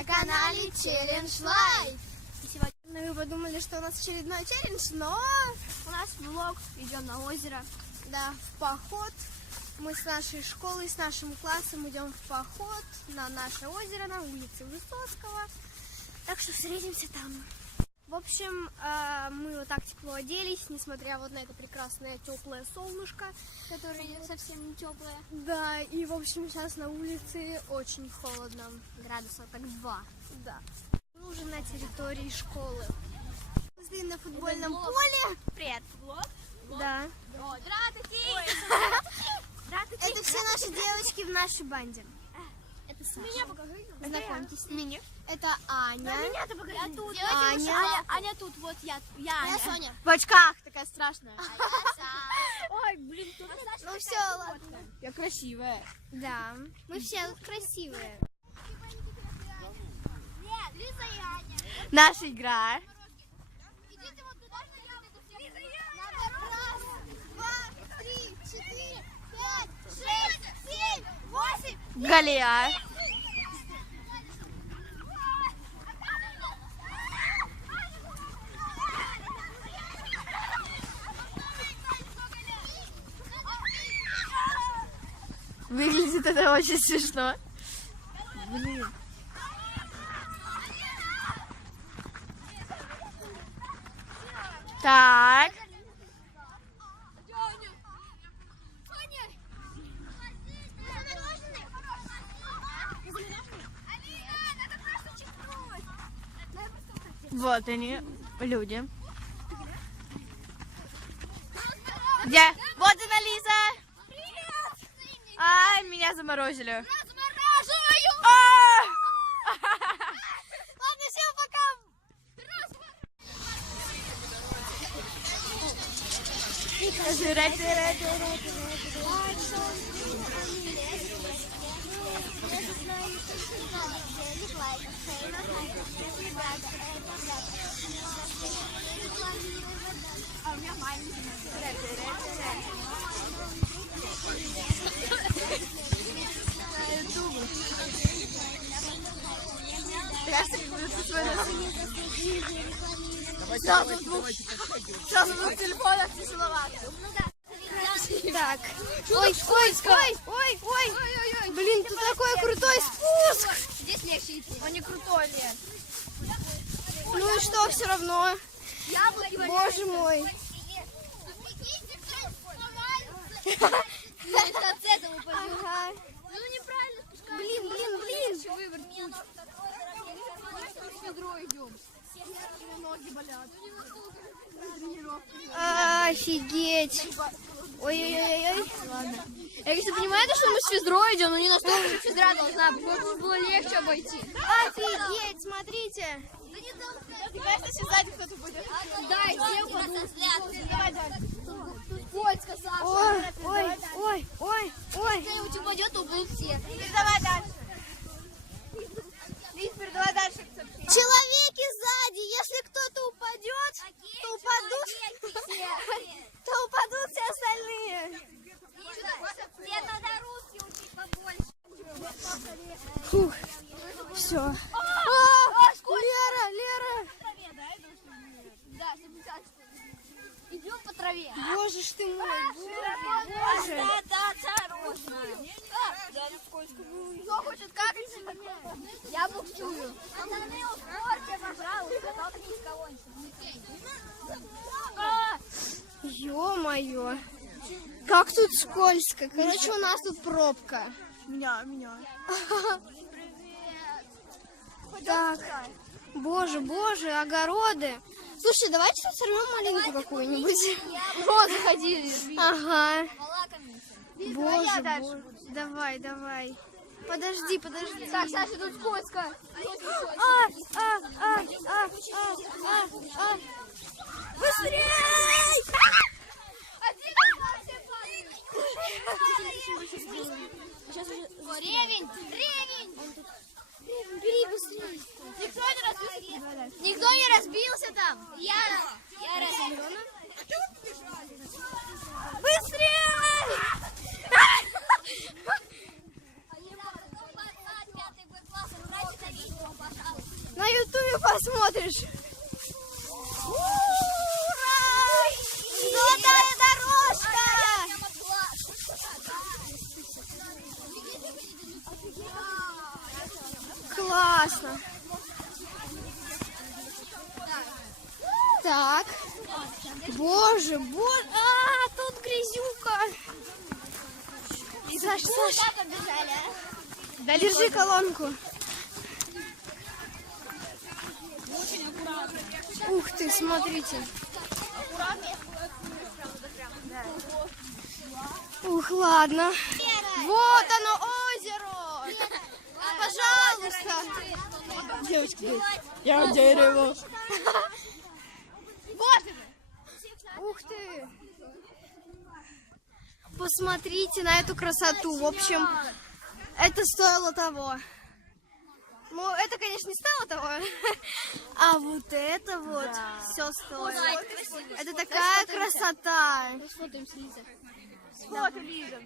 на канале Челлендж Лайф. Сегодня мы подумали, что у нас очередной челлендж, но у нас влог, идем на озеро, да, в поход. Мы с нашей школой, с нашим классом идем в поход на наше озеро на улице Высоцкого. Так что встретимся там. В общем, мы вот так тепло оделись, несмотря вот на это прекрасное теплое солнышко, которое совсем не теплое. Да, и в общем сейчас на улице очень холодно, градусов так 2. Да. Мы уже на территории школы. Мы стоим на футбольном поле. Привет. Да. Это все наши девочки в нашей банде. Это Саша. Меня покажи. Знакомьтесь. Меня. Это Аня. Меня-то покажи. Я тут. Аня тут, вот я Аня. Соня. В очках, такая страшная. Ой, блин, тут. Ну все, ладно. Я красивая. Да, мы все красивые. Нет, Лиза и Аня. Наша игра. Идите вот туда, Лиза и Аня. Раз, два, 3, 4, 5, 6, 7, 8. Галия. Выглядит это очень смешно. Блин. Так. Вот они, люди. Где? Вот она, Лиза. Ай, меня заморозили. Размораживаю! Ладно, всем А у меня маленький. Сейчас в двух телефонах тяжеловато. Так. Ой, ой. Блин, тут такой крутой спуск. Здесь легче идти. Он не крутой, нет. Ну и что, все равно. Боже мой. Ага. Ну неправильно спускаем. Блин. С ведро идем. Ноги болят. Офигеть. Ой. Ладно. Я, если понимаете, что мы с ведро идем, но не настолько, что ведра должна быть. Чтобы было легче обойти. Офигеть, смотрите. Мне кажется, сейчас сзади кто-то будет. Да, и все упадут. Давай. Скользко, Саша. Ой. Кто-нибудь упадет, то будут все. Давай дальше. Лизбер, давай дальше. Человеки сзади, если кто-то упадет, то упадут все остальные. Мне надо русский учить побольше. Фух, все. Лера. Идем по траве. Боже ж ты мой, боже. Да, осторожно. Да, сколько было. Кто хочет какать? Я буксую. Остальные ускорьте, пожалуйста, толкнись кого-нибудь. Ё-моё. Как тут скользко. Короче, у нас тут пробка. Меня. Так. Боже, огороды. Слушай, давайте тут сорвем малинку какую-нибудь. Вот, заходи. Ага. Боже. Давай. Подожди. Так, Саша, тут скользко. Быстрей! Ревень! Бери быстрее. Никто не разбился там. Я разбился. Быстрее! ты посмотришь. Ура! Золотая дорожка! Классно. Так. Боже, боже. А, тут грязюка. Саш, Саш. Да держи колонку. Ух ты, смотрите. Ух, ладно. Вот оно, озеро. Пожалуйста. Девочки, я дерево. Вот оно. Ух ты. Посмотрите на эту красоту. В общем, это стоило того. Ну, это, конечно, не стоило того. А вот это вот все стоило. Это такая красота. Смотрим, Лиза. Вот, Лиза.